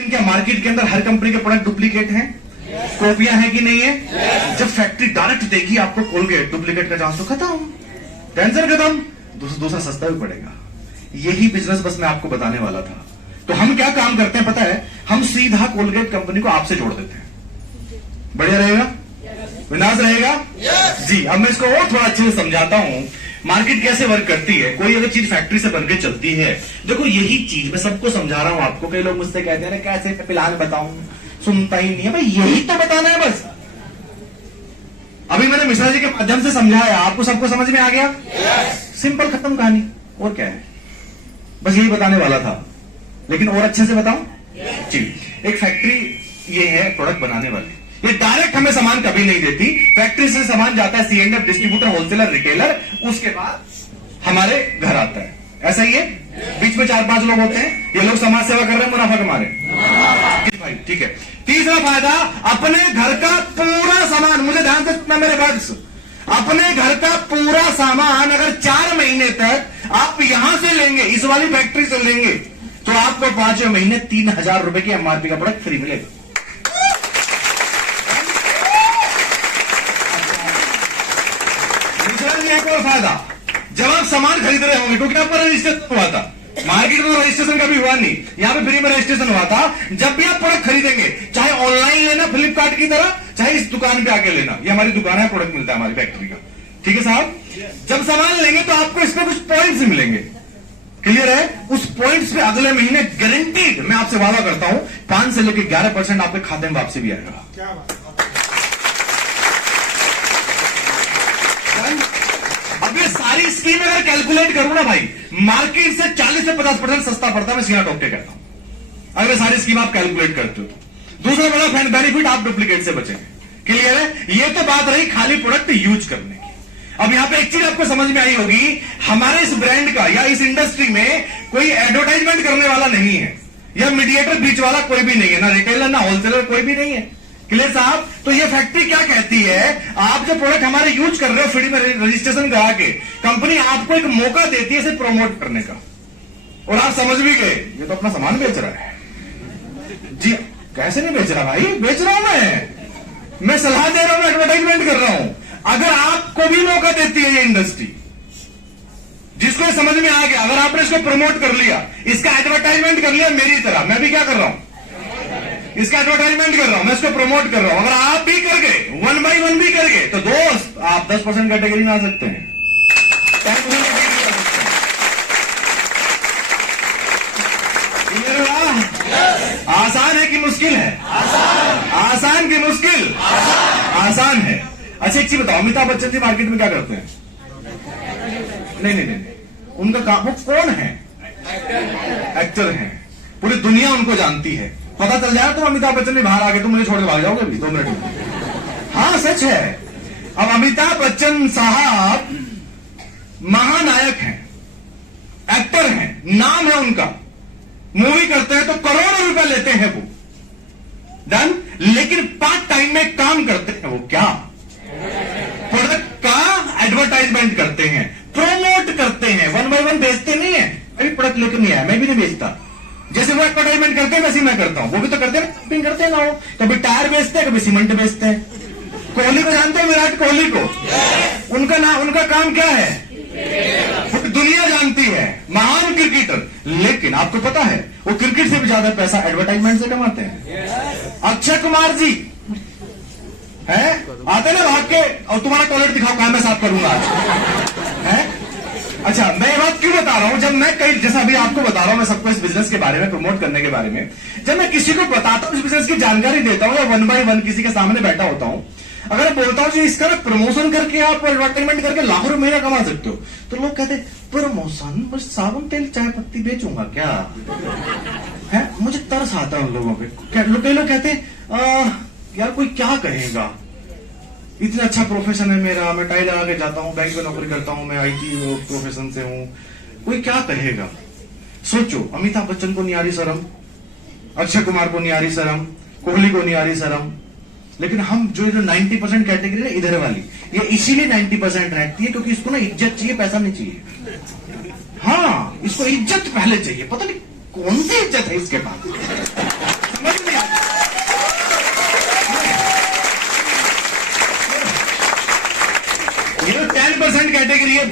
क्या मार्केट के अंदर हर कंपनी के प्रोडक्ट डुप्लीकेट हैं? कॉपियां हैं कि नहीं है? जब फैक्ट्री डायरेक्ट देगी आपको कोलगेट, डुप्लीकेट का चांस तो खत्म, टेंशन खत्म, दूसरा सस्ता भी पड़ेगा। यही बिजनेस बस मैं आपको बताने वाला था। तो हम क्या काम करते हैं पता है? हम सीधा कोलगेट कंपनी को आपसे जोड़ देते हैं। बढ़िया रहेगा, विनाश रहेगा जी। अब मैं इसको और थोड़ा अच्छे से समझाता हूं मार्केट कैसे वर्क करती है। कोई अगर चीज फैक्ट्री से बनकर चलती है, देखो यही चीज मैं सबको समझा रहा हूं आपको। कई लोग मुझसे कहते हैं कैसे प्लान बताऊं, सुनता ही नहीं है भाई। यही तो बताना है बस। अभी मैंने मिश्रा जी के माध्यम से समझाया, आपको सबको समझ में आ गया? सिंपल, खत्म कहानी। और क्या है, बस यही बताने वाला था। लेकिन और अच्छे से बताऊं जी। एक फैक्ट्री ये है प्रोडक्ट बनाने वाली, ये डायरेक्ट हमें सामान कभी नहीं देती। फैक्ट्री से सामान जाता है C&F, डिस्ट्रीब्यूटर, होलसेलर, रिटेलर, उसके बाद हमारे घर आता है। ऐसा ही है, बीच में 4-5 लोग होते हैं। ये लोग समाज सेवा कर रहे हैं, मुनाफा कमा रहे हैं भाई, ठीक है। तीसरा फायदा, अपने घर का पूरा सामान, मुझे ध्यान से सुनना मेरे वर्ड्स, अपने घर का पूरा सामान अगर 4 महीने तक आप यहां से लेंगे, इस वाली फैक्ट्री से लेंगे, तो आपको 5 महीने 3000 रुपए की MRP का प्रोडक्ट फ्री मिलेगा। एक और फायदा, जब आप सामान खरीद रहे होंगे, क्योंकि आपका रजिस्ट्रेशन हुआ था, मार्केट में तो रजिस्ट्रेशन कभी हुआ नहीं, यहां पे फ्री में रजिस्ट्रेशन हुआ था। जब भी आप प्रोडक्ट खरीदेंगे, चाहे ऑनलाइन लेना फ्लिपकार्ट की तरह, चाहे इस दुकान पे आके लेना, ये हमारी दुकान है, प्रोडक्ट मिलता है हमारी फैक्ट्री का, ठीक है साहब। जब सामान लेंगे तो आपको इसमें कुछ पॉइंट्स मिलेंगे, क्लियर है? उस पॉइंट्स पे अगले महीने गारंटीड, मैं आपसे वादा करता हूं, 5 से लेकर 11% आपके खाते में वापसी भी आएगा। क्या बात। अब ये सारी स्कीम अगर कैलकुलेट करूं ना भाई, मार्केट से 40 से 50% सस्ता पड़ता है। मैं सीधा टॉप के कहता हूं, अगर सारी स्कीम आप कैलकुलेट करते हो तो। दूसरा बड़ा बेनिफिट, आप डुप्लीकेट से बचेंगे, क्लियर है? ये तो बात रही खाली प्रोडक्ट यूज करने की। अब यहां पे एक चीज आपको समझ में आई होगी, हमारे इस ब्रांड का या इस इंडस्ट्री में कोई एडवर्टाइजमेंट करने वाला नहीं है, या मीडिएटर बीच वाला कोई भी नहीं है, ना रिटेलर ना होलसेलर, कोई भी नहीं है, क्लियर साहब? तो ये फैक्ट्री क्या कहती है, आप जो प्रोडक्ट हमारे यूज कर रहे हो, फ्री में रजिस्ट्रेशन करा के, कंपनी आपको एक मौका देती है इसे प्रमोट करने का। और आप समझ भी गए, ये तो अपना सामान बेच रहा है जी। कैसे नहीं बेच रहा भाई? बेच रहा हूं मैं सलाह दे रहा हूं, एडवर्टाइजमेंट कर रहा हूं। अगर आपको भी मौका देती है ये इंडस्ट्री, जिसको ये समझ में आ गया, अगर आपने इसको प्रमोट कर लिया, इसका एडवर्टाइजमेंट कर लिया मेरी तरह, मैं भी क्या कर रहा हूं, इसका एडवर्टाइजमेंट कर रहा हूं, मैं इसको प्रमोट कर रहा हूं। अगर आप भी कर गए, 1 by 1 भी कर गए, तो दोस्त आप 10% कैटेगरी में आ सकते हैं, 10% कैटेगरी में आ सकते हैं। आसान है कि मुश्किल है? आसान कि मुश्किल? आसान है। अच्छा एक चीज बताओ, अमिताभ बच्चन जी मार्केट में क्या करते हैं? नहीं, उनका काम, वो कौन है? एक्टर हैं, पूरी दुनिया उनको जानती है। पता चल जाए तो अमिताभ बच्चन भी बाहर आके, तुम मुझे छोड़ के भाग जाओगे अभी 2 मिनट में। हाँ सच है। अब अमिताभ बच्चन साहब महानायक हैं, एक्टर हैं, नाम है उनका, मूवी करते हैं तो करोड़ों रुपए लेते हैं वो, डन। लेकिन पार्ट टाइम में काम करते हैं वो, क्या? प्रोडक्ट का एडवर्टाइजमेंट करते हैं, प्रोमोट करते हैं। 1 by 1 बेचते नहीं है, अभी प्रोडक्ट लेकर नहीं आया, मैं भी नहीं बेचता। जैसे वो एडवर्टाइजमेंट करते हैं वैसे मैं करता हूं, वो भी तो करते हैं, शॉपिंग करते हैं ना, वो कभी टायर बेचते हैं, कभी सीमेंट बेचते हैं। कोहली को जानते हैं, विराट कोहली को? उनका काम क्या है? दुनिया जानती है, महान क्रिकेटर। लेकिन आपको पता है वो क्रिकेट से भी ज्यादा पैसा एडवर्टाइजमेंट से कमाते हैं। अक्षय कुमार जी है, आते ना भाग के, और तुम्हारा टॉयलेट दिखाओ, कहां मैं साफ करूंगा आज, है? अच्छा मैं ये बात क्यों बता रहा हूं, जब मैं कई, जैसा अभी आपको बता रहा हूं, मैं सबको इस बिजनेस के बारे में, प्रमोट करने के बारे में, जब मैं किसी को बताता हूं, इस बिजनेस की जानकारी देता हूं, या 1 by 1 किसी के सामने बैठा होता हूं, अगर मैं बोलता हूं जी इसका ना प्रमोशन करके आप एडवर्टाइजमेंट करके लाखों रुपए महीना कमा सकते हो, तो लोग कहते प्रमोशन, बस साबुन तेल चाय पत्ती बेचूंगा क्या है? मुझे तरस आता है उन लोगों पे। कई लोग कहते यार कोई क्या कहेगा, इतना अच्छा प्रोफेशन है मेरा, मैं टाई लगा के जाता हूं, बैंक में नौकरी करता हूं, मैं IT प्रोफेशन से हूं, कोई क्या कहेगा। सोचो, अमिताभ बच्चन को नहीं आ रही शर्म, अक्षय कुमार को नहीं आ रही शर्म, कोहली को नहीं आ रही शर्म, लेकिन हम जो 90% कैटेगरी है इधर वाली, ये इसीलिए 90% रहती है क्योंकि इसको ना इज्जत चाहिए, पैसा नहीं चाहिए। हाँ, इसको इज्जत पहले चाहिए, पता नहीं कौन सी इज्जत है इसके पास। ये 10% कैटेगरी है।